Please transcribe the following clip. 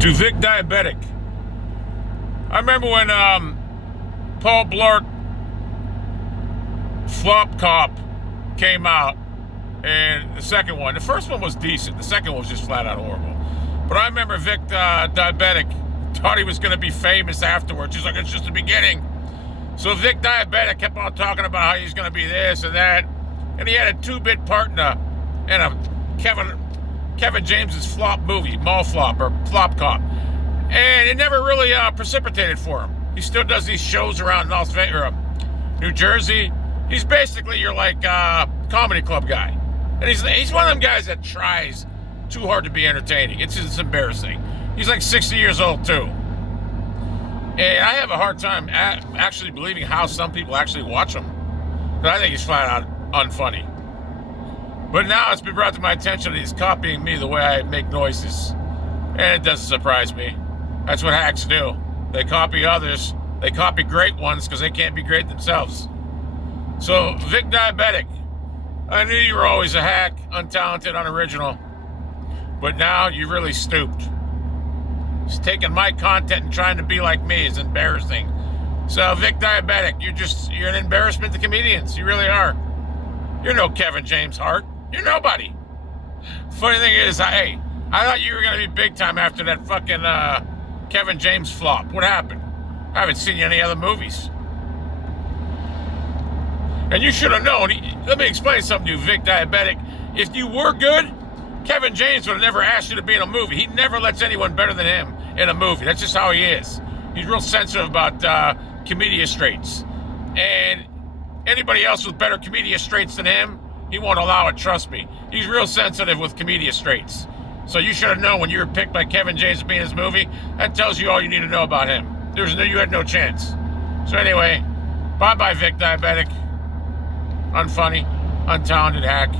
To Vic Diabetic. I remember when Paul Blart Flop Cop came out, and the second one, the first one was decent, the second one was just flat out horrible. But I remember Vic Diabetic thought he was going to be famous afterwards. He's like, it's just the beginning. So Vic Diabetic kept on talking about how he's going to be this and that, and he had a 2-bit part in a Kevin James's flop movie, Mall Flop or Flop Cop, and it never really precipitated for him. He still does these shows around Las Vegas, or, New Jersey. He's basically your like comedy club guy, and he's one of them guys that tries too hard to be entertaining. It's embarrassing. He's like 60 years old too, and I have a hard time actually believing how some people actually watch him. But I think he's flat out unfunny. But now it's been brought to my attention that he's copying me the way I make noises. And it doesn't surprise me. That's what hacks do. They copy others. They copy great ones because they can't be great themselves. So, Vic Diabetic, I knew you were always a hack, untalented, unoriginal. But now you really stooped. Just taking my content and trying to be like me is embarrassing. So, Vic Diabetic, you're an embarrassment to comedians. You really are. You're no Kevin James Hart. You're nobody. Funny thing is, I thought you were going to be big time after that fucking Kevin James flop. What happened? I haven't seen you in any other movies. And you should have known. Let me explain something to you, Vic Diabetic. If you were good, Kevin James would have never asked you to be in a movie. He never lets anyone better than him in a movie. That's just how he is. He's real sensitive about comedian straits. And anybody else with better comedian straits than him, he won't allow it, trust me. He's real sensitive with comedian straits. So you should have known when you were picked by Kevin James to be in his movie. That tells you all you need to know about him. You had no chance. So anyway, bye-bye, Vic Diabetic. Unfunny, untalented hack.